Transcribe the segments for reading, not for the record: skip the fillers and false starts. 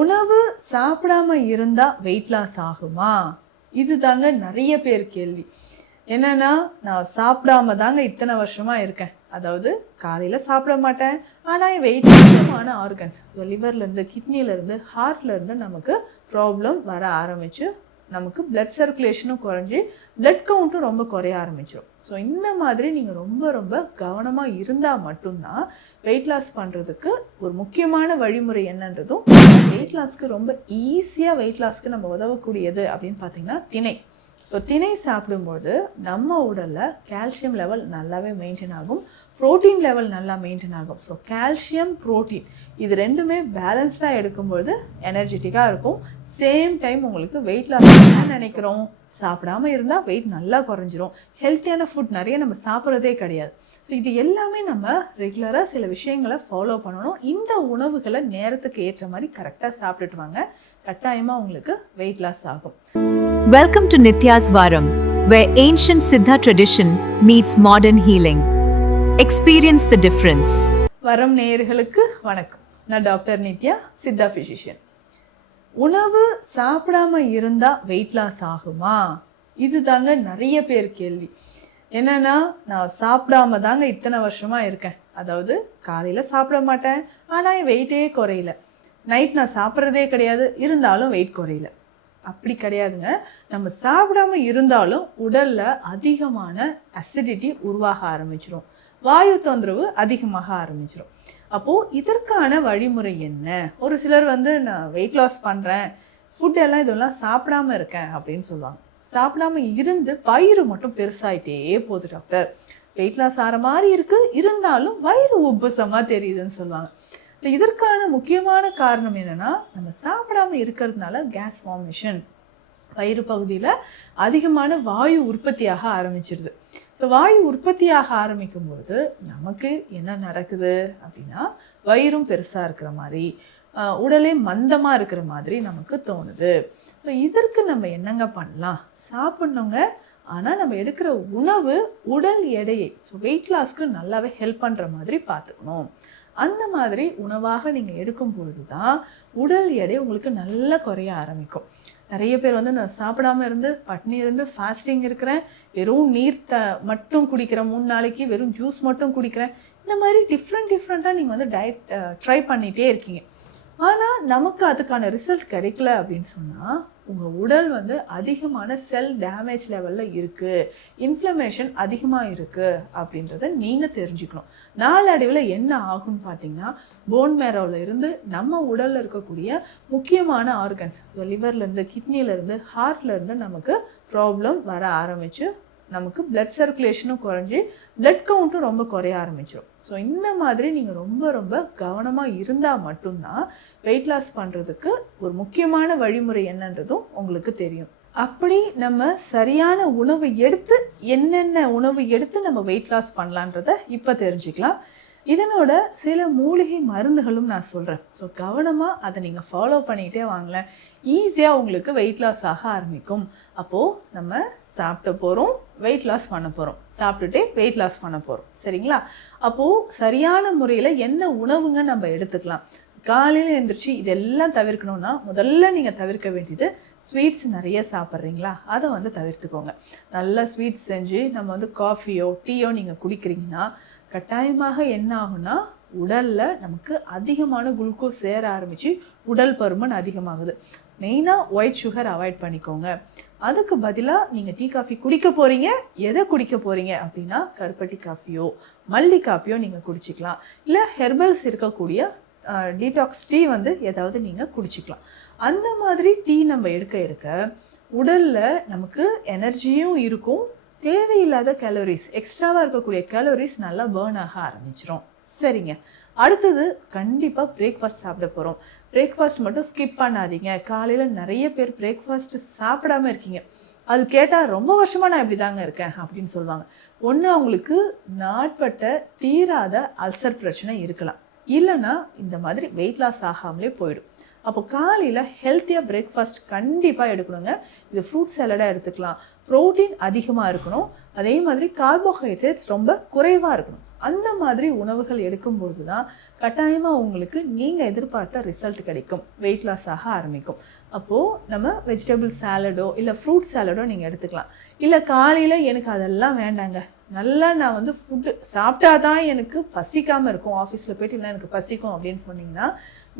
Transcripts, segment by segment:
உணவு சாப்பிடாம இருந்தா வெயிட் லாஸ் ஆகுமா? இதுதாங்க நிறைய பேர் கேள்வி. என்னன்னா, நான் சாப்பிடாம தாங்க இத்தனை வருஷமா இருக்கேன். அதாவது காலையில சாப்பிட மாட்டேன். ஆனா என் வெயிட் அதிகமான ஆர்கன்ஸ் லிவர்ல இருந்து, கிட்னில இருந்து, ஹார்ட்ல இருந்து நமக்கு ப்ராப்ளம் வர ஆரம்பிச்சு, நமக்கு பிளட் சர்க்குலேஷனும் குறைஞ்சி பிளட் கவுண்ட்டும் ரொம்ப குறைய ஆரம்பிச்சிடும். ஸோ இந்த மாதிரி நீங்கள் ரொம்ப ரொம்ப கவனமாக இருந்தால் மட்டும்தான் வெயிட் லாஸ் பண்ணுறதுக்கு ஒரு முக்கியமான வழிமுறை என்னன்றதும், வெயிட் லாஸ்க்கு ரொம்ப ஈஸியாக வெயிட் லாஸ்க்கு நம்ம உதவக்கூடியது அப்படின்னு பார்த்தீங்கன்னா திணை. ஸோ திணை சாப்பிடும்போது நம்ம உடலில் கால்சியம் லெவல் நல்லாவே மெயின்டைன் ஆகும், ப்ரோட்டீன் லெவல் நல்லா மெயின்டைன் ஆகும். ஸோ கால்சியம், ப்ரோட்டீன் இது ரெண்டுமே பேலன்ஸ்டாக எடுக்கும்போது எனர்ஜெட்டிக்காக இருக்கும். சேம் டைம் உங்களுக்கு வெயிட் லாஸ் நினைக்கிறோம், சாப்பிடாமல் இருந்தால் வெயிட் நல்லா குறைஞ்சிரும். ஹெல்த்தியான ஃபுட் நிறைய நம்ம சாப்பிட்றதே கிடையாது. ஸோ இது எல்லாமே நம்ம ரெகுலராக சில விஷயங்களை ஃபாலோ பண்ணணும். இந்த உணவுகளை நேரத்துக்கு ஏற்ற மாதிரி கரெக்டாக சாப்பிட்டுட்டு வாங்க, கட்டாயமாக உங்களுக்கு வெயிட் லாஸ் ஆகும். Welcome to Nitya's Varam, where ancient Siddha tradition meets modern healing. Experience the difference. வரம் நேயர்களுக்கு வணக்கம். நான் டாக்டர் நித்யா, சித்தா ஃபிசிஷியன். உணவு சாப்பிடாம இருந்தா வெயிட் லாஸ் ஆகுமா? இதுதாங்க நிறைய பேர் கேள்வி. என்னன்னா, நான் சாப்பிடாம தாங்க இத்தனை வருஷமா இருக்கேன். அதாவது காலையில சாப்பிட மாட்டேன், ஆனா என் வெயிட்டே குறையல. நைட் நான் சாப்பிட்றதே கிடையாது, இருந்தாலும் வெயிட் குறையல. அப்படி கிடையாதுங்க. நம்ம சாப்பிடாம இருந்தாலும் உடல்ல அதிகமான அசிடிட்டி உருவாக ஆரம்பிச்சிடும், வாயு தொந்தரவு அதிகமாக ஆரம்பிச்சிடும். அப்போது இதற்கான வழிமுறை என்ன? ஒரு சிலர் நான் வெயிட் லாஸ் பண்ணுறேன், ஃபுட் எல்லாம் இதெல்லாம் சாப்பிடாம இருக்கேன் அப்படின்னு சொல்லுவாங்க. சாப்பிடாம இருந்து வயிறு மட்டும் பெருசாயிட்டே போகுது டாக்டர், வெயிட் லாஸ் ஆகிற மாதிரி இருக்குது, இருந்தாலும் வயிறு உப்புசமாக தெரியுதுன்னு சொல்லுவாங்க. இதற்கான முக்கியமான காரணம் என்னென்னா, நம்ம சாப்பிடாம இருக்கிறதுனால கேஸ் ஃபார்மேஷன், வயிறு பகுதியில் அதிகமான வாயு உற்பத்தியாக ஆரம்பிச்சிருது. ஸோ வாயு உற்பத்தியாக ஆரம்பிக்கும்போது நமக்கு என்ன நடக்குது அப்படின்னா, வயிறும் பெருசாக இருக்கிற மாதிரி, உடலே மந்தமாக இருக்கிற மாதிரி நமக்கு தோணுது. ஸோ இதற்கு நம்ம என்னங்க பண்ணலாம்? சாப்பிட்ணுங்க, ஆனால் நம்ம எடுக்கிற உணவு உடல் எடையை, ஸோ வெயிட் லாஸ்க்கு நல்லாவே ஹெல்ப் பண்ணுற மாதிரி பார்த்துக்கணும். அந்த மாதிரி உணவாக நீங்கள் எடுக்கும் பொழுது தான் உடல் எடை உங்களுக்கு நல்லா குறைய ஆரம்பிக்கும். நிறைய பேர் நான் சாப்பிடாம இருந்து பட்னி இருந்து ஃபாஸ்டிங் இருக்கிறேன், வெறும் நீர் மட்டும் குடிக்கிறேன், 3 நாளைக்கு வெறும் ஜூஸ் மட்டும் குடிக்கிறேன், இந்த மாதிரி டிஃப்ரெண்ட்டாக நீங்கள் டயட் ட்ரை பண்ணிகிட்டே இருக்கீங்க. ஆனால் நமக்கு அதுக்கான ரிசல்ட் கிடைக்கல அப்படின்னு சொன்னால், உங்கள் உடல் அதிகமான செல் டேமேஜ் லெவலில் இருக்குது, இன்ஃப்ளமேஷன் அதிகமாக இருக்குது அப்படின்றத நீங்கள் தெரிஞ்சுக்கணும். நாளடைவில் என்ன ஆகும்னு பார்த்தீங்கன்னா, போன் மேரோவில் இருந்து நம்ம உடலில் இருக்கக்கூடிய முக்கியமான ஆர்கன்ஸ் லிவர்லேருந்து, கிட்னிலேருந்து, ஹார்ட்லேருந்து நமக்கு ப்ராப்ளம் வர ஆரம்பிச்சு, நமக்கு பிளட் சர்க்குலேஷனும் குறைஞ்சி பிளட் கவுண்ட்டும் ரொம்ப குறைய ஆரம்பிச்சிடும். ஸோ இந்த மாதிரி நீங்கள் ரொம்ப ரொம்ப கவனமாக இருந்தால் மட்டும்தான் வெயிட் லாஸ் பண்ணுறதுக்கு ஒரு முக்கியமான வழிமுறை என்னன்றதும் உங்களுக்கு தெரியும். அப்படி நம்ம சரியான உணவு எடுத்து, என்னென்ன உணவு எடுத்து நம்ம வெயிட் லாஸ் பண்ணலான்றத இப்போ தெரிஞ்சுக்கலாம். இதனோட சில மூலிகை மருந்துகளும் நான் சொல்கிறேன். ஸோ கவனமாக அதை நீங்கள் ஃபாலோ பண்ணிக்கிட்டே வாங்கலேன், ஈஸியாக உங்களுக்கு வெயிட் லாஸ் ஆக ஆரம்பிக்கும். அப்போது நம்ம சாப்பிட போகிறோம், வெயிட் லாஸ் பண்ண போகிறோம், சாப்பிட்டுட்டே வெயிட் லாஸ் பண்ண போகிறோம், சரிங்களா? அப்போது சரியான முறையில் என்ன உணவுங்க நம்ம எடுத்துக்கலாம்? காலையில் எழுந்திரிச்சு இதெல்லாம் தவிர்க்கணும்னா, முதல்ல நீங்கள் தவிர்க்க வேண்டியது ஸ்வீட்ஸ். நிறைய சாப்பிட்றீங்களா, அதை தவிர்த்துக்கோங்க. நல்லா ஸ்வீட்ஸ் செஞ்சு நம்ம காஃபியோ டீயோ நீங்கள் குடிக்கிறீங்கன்னா, கட்டாயமாக என்ன ஆகுனா, உடலில் நமக்கு அதிகமான குளுக்கோஸ் சேர ஆரம்பித்து உடல் பருமன் அதிகமாகுது. மெயினாக ஒயிட் சுகர் அவாய்ட் பண்ணிக்கோங்க. அதுக்கு பதிலாக நீங்கள் டீ காஃபி குடிக்க போகிறீங்க, எதை குடிக்க போகிறீங்க அப்படின்னா, கருப்பட்டி காஃபியோ மல்லி காஃபியோ நீங்கள் குடிச்சிக்கலாம். இல்லை ஹெர்பல்ஸ் இருக்கக்கூடிய டீடாக்ஸ் டீ ஏதாவது நீங்கள் குடிச்சிக்கலாம். அந்த மாதிரி டீ நம்ம எடுக்க உடலில் நமக்கு எனர்ஜியும் இருக்கும், தேவையில்லாத கேலரிஸ், எக்ஸ்ட்ராவாக இருக்கக்கூடிய கேலரிஸ் நல்லா பேர்ன் ஆக ஆரம்பிச்சிடும். சரிங்க, அடுத்தது கண்டிப்பாக பிரேக்ஃபாஸ்ட் சாப்பிட போகிறோம். பிரேக்ஃபாஸ்ட் மட்டும் ஸ்கிப் பண்ணாதீங்க. காலையில் நிறைய பேர் பிரேக்ஃபாஸ்ட் சாப்பிடாம இருக்கீங்க. அது கேட்டால் ரொம்ப வருஷமாக நான் இப்படி தாங்க இருக்கேன் அப்படின்னு சொல்லுவாங்க. ஒன்று, அவங்களுக்கு நாட்பட்ட தீராத அல்சர் பிரச்சனை இருக்கலாம், இல்லைன்னா இந்த மாதிரி வெயிட் லாஸ் ஆகாமலே போயிடும். அப்போ காலையில் ஹெல்த்தியாக பிரேக்ஃபாஸ்ட் கண்டிப்பாக எடுக்கணுங்க. இது ஃப்ரூட் சாலடாக எடுத்துக்கலாம், ப்ரோட்டீன் அதிகமாக இருக்கணும், அதே மாதிரி கார்போஹைட்ரேட்ஸ் ரொம்ப குறைவாக இருக்கணும். அந்த மாதிரி உணவுகள் எடுக்கும்போது தான் கட்டாயமாக உங்களுக்கு நீங்கள் எதிர்பார்த்த ரிசல்ட் கிடைக்கும், வெயிட் லாஸ் ஆக ஆரம்பிக்கும். அப்போது நம்ம வெஜிடபிள் சாலடோ இல்லை ஃப்ரூட் சாலடோ நீங்கள் எடுத்துக்கலாம். இல்லை காலையில் எனக்கு அதெல்லாம் வேண்டாங்க, நல்லா நான் வந்து ஃபுட்டு சாப்பிட்டா தான் எனக்கு பசிக்காமல் இருக்கும், ஆஃபீஸில் போய்ட்டு இல்லை எனக்கு பசிக்கும் அப்படின்னு சொன்னீங்கன்னா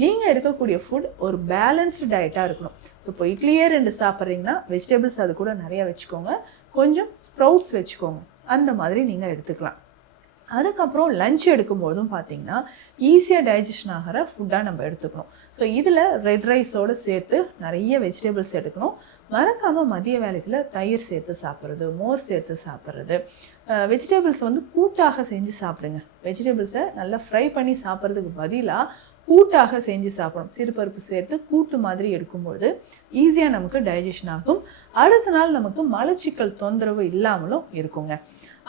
நீங்கள் எடுக்கக்கூடிய ஃபுட் ஒரு பேலன்ஸ்டு டயட்டாக இருக்கணும். ஸோ இப்போ இட்லியே 2 சாப்பிட்றீங்கன்னா வெஜிடபிள்ஸ் அது கூட நிறையா வச்சுக்கோங்க, கொஞ்சம் ஸ்ப்ரவுட்ஸ் வச்சுக்கோங்க, அந்த மாதிரி நீங்கள் எடுத்துக்கலாம். அதுக்கப்புறம் லஞ்ச் எடுக்கும்போதும் பார்த்தீங்கன்னா ஈஸியாக டைஜஷன் ஆகிற ஃபுட்டாக நம்ம எடுத்துக்கணும். ஸோ இதில் ரெட் ரைஸோடு சேர்த்து நிறைய வெஜிடபிள்ஸ் எடுக்கணும். மறக்காமல் மதிய வேளையில் தயிர் சேர்த்து சாப்பிட்றது, மோர் சேர்த்து சாப்பிட்றது, வெஜிடபிள்ஸ் வந்து கூட்டாக செஞ்சு சாப்பிடுங்க. வெஜிடபிள்ஸை நல்லா ஃப்ரை பண்ணி சாப்பிட்றதுக்கு பதிலாக கூட்டாக செஞ்சு சாப்பிடணும். சிறுபருப்பு சேர்த்து கூட்டு மாதிரி எடுக்கும்போது ஈஸியாக நமக்கு டைஜஷன் ஆகும். அடுத்த நாள் நமக்கு மலச்சிக்கல் தொந்தரவு இல்லாமலும் இருக்குங்க.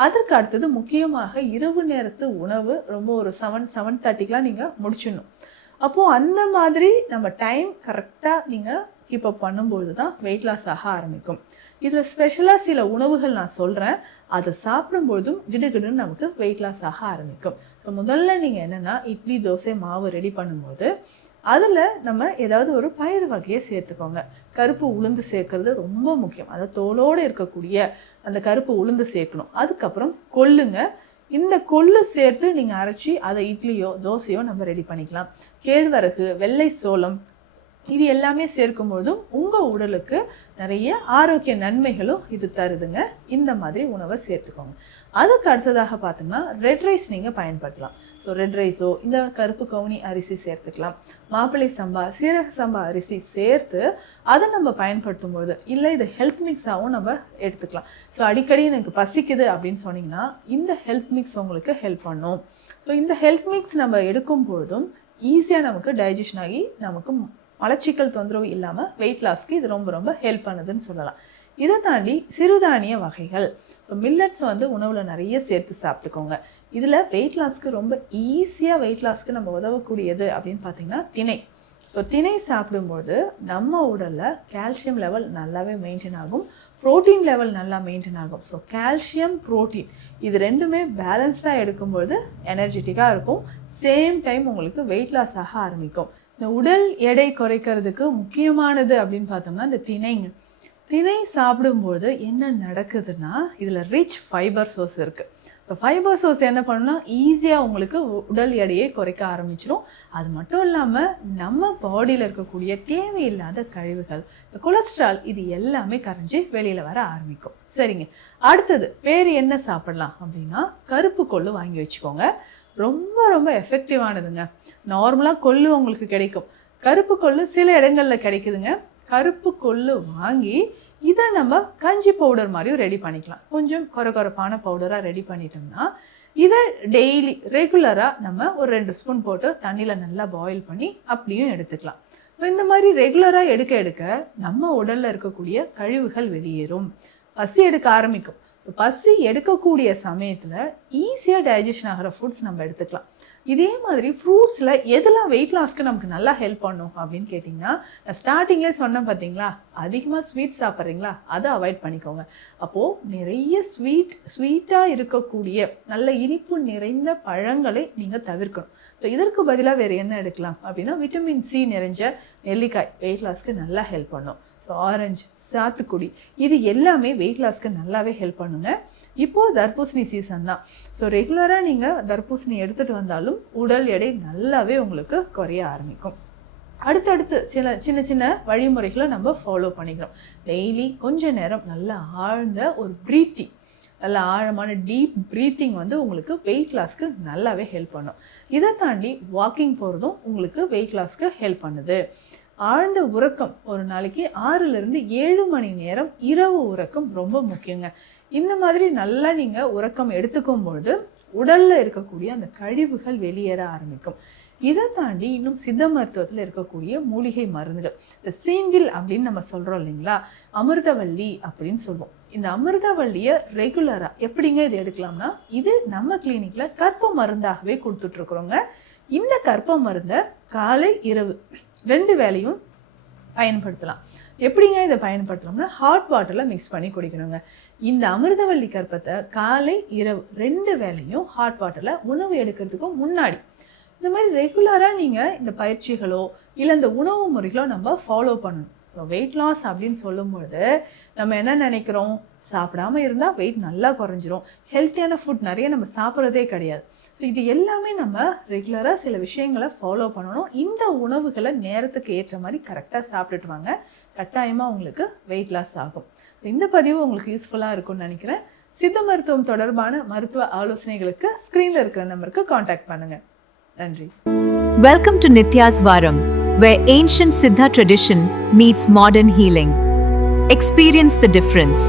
அதற்கு அடுத்தது முக்கியமாக இரவு நேரத்து உணவு ரொம்ப ஒரு 7:30க்கெலாம் நீங்கள் முடிச்சிடணும். அப்போது அந்த மாதிரி நம்ம டைம் கரெக்டாக நீங்கள் கீப் அப் பண்ணும்போது தான் வெயிட் லாஸ் ஆக ஆரம்பிக்கும். இதில் ஸ்பெஷலாக சில உணவுகள் நான் சொல்கிறேன், அதை சாப்பிடும்போதும் கிடுகிடுன்னு நமக்கு வெயிட் லாஸ் ஆக ஆரம்பிக்கும். ஸோ முதல்ல நீங்கள் என்னென்னா இட்லி தோசை மாவு ரெடி பண்ணும்போது அதில் நம்ம ஏதாவது ஒரு பயிறு வகையை சேர்த்துக்கோங்க. கருப்பு உளுந்து சேர்க்கறது ரொம்ப முக்கியம். அதை தோலோடு இருக்கக்கூடிய அந்த கருப்பு உளுந்து சேர்க்கணும். அதுக்கப்புறம் கொள்ளுங்க, இந்த கொள்ளு சேர்த்து நீங்கள் அரைச்சி அதை இட்லியோ தோசையோ நம்ம ரெடி பண்ணிக்கலாம். கேழ்வரகு, வெள்ளை சோளம், இது எல்லாமே சேர்க்கும்போதும் உங்கள் உடலுக்கு நிறைய ஆரோக்கிய நன்மைகளும் இது தருதுங்க. இந்த மாதிரி உணவை சேர்த்துக்கோங்க. அதுக்கு அடுத்ததாக பார்த்தோம்னா ரெட் ரைஸ் நீங்கள் பயன்படுத்தலாம். ஸோ ரெட் ரைஸோ இந்த கருப்பு கவுனி அரிசி சேர்த்துக்கலாம், மாப்பிள்ளை சம்பா, சீரக சம்பா அரிசி சேர்த்து அதை நம்ம பயன்படுத்தும் போது, இல்லை இது ஹெல்த் மிக்ஸாகவும் நம்ம எடுத்துக்கலாம். ஸோ அடிக்கடி எனக்கு பசிக்குது அப்படின்னு சொன்னீங்கன்னா இந்த ஹெல்த் மிக்ஸ் உங்களுக்கு ஹெல்ப் பண்ணும். ஸோ இந்த ஹெல்த் மிக்ஸ் நம்ம எடுக்கும் பொழுதும் ஈஸியாக நமக்கு டைஜஷன் ஆகி நமக்கு மலச்சிக்கல் தொந்தரவு இல்லாமல் வெயிட் லாஸ்க்கு இது ரொம்ப ரொம்ப ஹெல்ப் பண்ணுதுன்னு சொல்லலாம். இதை தாண்டி சிறுதானிய வகைகள், மில்லட்ஸ் வந்து உணவில் நிறைய சேர்த்து சாப்பிட்டுக்கோங்க. இதில் வெயிட் லாஸ்க்கு ரொம்ப ஈஸியாக வெயிட் லாஸ்க்கு நம்ம உதவக்கூடியது அப்படின்னு பார்த்தீங்கன்னா திணை. ஸோ திணை சாப்பிடும்போது நம்ம உடலில் கால்சியம் லெவல் நல்லாவே மெயின்டைன் ஆகும், ப்ரோட்டீன் லெவல் நல்லா மெயின்டைன் ஆகும். ஸோ கால்சியம், ப்ரோட்டீன் இது ரெண்டுமே பேலன்ஸ்டாக எடுக்கும்போது எனர்ஜெட்டிக்காக இருக்கும். சேம் டைம் உங்களுக்கு வெயிட் லாஸ் ஆக ஆரம்பிக்கும். இந்த உடல் எடை குறைக்கிறதுக்கு முக்கியமானது அப்படின்னு பார்த்தோம்னா இந்த திணைங்க. திணை சாப்பிடும்போது என்ன நடக்குதுன்னா இதில் ரிச் ஃபைபர் சோர்ஸ் இருக்குது. இப்போ ஃபைபர் சோர்ஸ் என்ன பண்ணுன்னா ஈஸியாக உங்களுக்கு உடல் எடையை குறைக்க ஆரம்பிச்சிடும். அது மட்டும் இல்லாமல் நம்ம பாடியில் இருக்கக்கூடிய தேவையில்லாத கழிவுகள், இந்த கொலஸ்ட்ரால், இது எல்லாமே கரைஞ்சி வெளியில் வர ஆரம்பிக்கும். சரிங்க, அடுத்தது வேறு என்ன சாப்பிடலாம் அப்படின்னா கருப்பு கொள்ளு வாங்கி வச்சுக்கோங்க. ரொம்ப ரொம்ப எஃபெக்டிவானதுங்க. நார்மலாக கொள்ளு உங்களுக்கு கிடைக்கும், கருப்பு கொள்ளு சில இடங்களில் கிடைக்குதுங்க. கருப்பு கொள்ளு வாங்கி இதை நம்ம கஞ்சி பவுடர் மாதிரியும் ரெடி பண்ணிக்கலாம். கொஞ்சம் கொரகொரப்பான பவுடராக ரெடி பண்ணிட்டோம்னா இதை டெய்லி ரெகுலராக நம்ம ஒரு 2 ஸ்பூன் போட்டு தண்ணியில் நல்லா பாயில் பண்ணி அப்படியும் எடுத்துக்கலாம். ஸோ இந்த மாதிரி ரெகுலராக எடுக்க எடுக்க நம்ம உடலில் இருக்கக்கூடிய கழிவுகள் வெளியேறும், பசி எடுக்க ஆரம்பிக்கும். பசி எடுக்கக்கூடிய சமயத்தில் ஈஸியாக டைஜஷன் ஆகிற ஃபுட்ஸ் நம்ம எடுத்துக்கலாம். இதே மாதிரி ஃப்ரூட்ஸில் எதெல்லாம் வெயிட் லாஸ்க்கு நமக்கு நல்லா ஹெல்ப் பண்ணும் அப்படின்னு கேட்டிங்கன்னா, நான் ஸ்டார்டிங்லேயே சொன்னேன் பார்த்தீங்களா, அதிகமாக ஸ்வீட் சாப்பிட்றீங்களா, அதை அவாய்ட் பண்ணிக்கோங்க. அப்போது நிறைய ஸ்வீட்டாக இருக்கக்கூடிய நல்ல இனிப்பு நிறைந்த பழங்களை நீங்கள் தவிர்க்கணும். ஸோ இதற்கு பதிலாக வேறு என்ன எடுக்கலாம் அப்படின்னா விட்டமின் சி நிறைஞ்ச நெல்லிக்காய் வெயிட் லாஸ்க்கு நல்லா ஹெல்ப் பண்ணும். ஸோ ஆரஞ்சு, சாத்துக்குடி, இது எல்லாமே வெயிட் லாஸ்க்கு நல்லாவே ஹெல்ப் பண்ணுங்க. இப்போது தர்பூசணி சீசன் தான். ஸோ ரெகுலராக நீங்கள் தர்பூசணி எடுத்துகிட்டு வந்தாலும் உடல் எடை நல்லாவே உங்களுக்கு குறைய ஆரம்பிக்கும். அடுத்தடுத்து சின்ன சின்ன வழிமுறைகளை நம்ம ஃபாலோ பண்ணிக்கிறோம். டெய்லி கொஞ்ச நேரம் நல்லா ஆழ்ந்த ஒரு ப்ரீத்திங், நல்ல ஆழமான டீப் ப்ரீத்திங் வந்து உங்களுக்கு வெயிட் லாஸ்க்கு நல்லாவே ஹெல்ப் பண்ணும். இதை தாண்டி வாக்கிங் போகிறதும் உங்களுக்கு வெயிட் லாஸ்க்கு ஹெல்ப் பண்ணுது. ஆழ்ந்த உறக்கம், ஒரு நாளைக்கு 6லிருந்து 7 மணி நேரம் இரவு உறக்கம் ரொம்ப முக்கியங்க. இந்த மாதிரி நல்லா நீங்கள் உறக்கம் எடுத்துக்கும்பொழுது உடலில் இருக்கக்கூடிய அந்த கழிவுகள் வெளியேற ஆரம்பிக்கும். இதை தாண்டி இன்னும் சித்த மருத்துவத்தில் இருக்கக்கூடிய மூலிகை மருந்துகள், இந்த சீந்தில் அப்படின்னு நம்ம சொல்கிறோம் இல்லைங்களா, அமிர்தவள்ளி அப்படின்னு சொல்லுவோம். இந்த அமிர்தவள்ளியை ரெகுலராக எப்படிங்க இது எடுக்கலாம்னா, இது நம்ம கிளினிக்கில் கற்ப மருந்தாகவே கொடுத்துட்ருக்குறோங்க. இந்த கற்ப மருந்தை காலை இரவு 2 வேளையும் பயன்படுத்தலாம். எப்படிங்க இதை பயன்படுத்தலாம்னா ஹாட் வாட்டரில் மிக்ஸ் பண்ணி குடிக்கணுங்க. இந்த அமிர்தவள்ளி கற்பத்தை காலை இரவு 2 வேளையும் ஹாட் வாட்டரில் உணவு எடுக்கிறதுக்கும் முன்னாடி இந்த மாதிரி ரெகுலராக நீங்கள் இந்த பயிற்சிகளோ இல்லை இந்த உணவு முறைகளோ நம்ம ஃபாலோ பண்ணணும். ஸோ வெயிட் லாஸ் அப்படின்னு சொல்லும்போது நம்ம என்ன நினைக்கிறோம், சாப்பிடாம இருந்தால் வெயிட் நல்லா குறைஞ்சிரும், ஹெல்த்தியான ஃபுட் நிறைய நம்ம சாப்பிட்றதே கிடையாது. ஸோ இது எல்லாமே நம்ம ரெகுலராக சில விஷயங்களை ஃபாலோ பண்ணணும். இந்த உணவுகளை நேரத்துக்கு ஏற்ற மாதிரி கரெக்டாக சாப்பிட்டுட்டு வாங்க, கட்டாயமாக உங்களுக்கு வெயிட் லாஸ் ஆகும். இந்த பதிவு உங்களுக்கு யூஸ்ஃபுல்லாக இருக்கும்னு நினைக்கிறேன். சித்த மருத்துவம் தொடர்பான மருத்துவ ஆலோசனைகளுக்கு ஸ்க்ரீனில் இருக்கிற நம்பருக்கு காண்டாக்ட் பண்ணுங்கள். நன்றி. Welcome to Nitya's Varam, where ancient Siddha tradition meets modern healing. Experience the difference.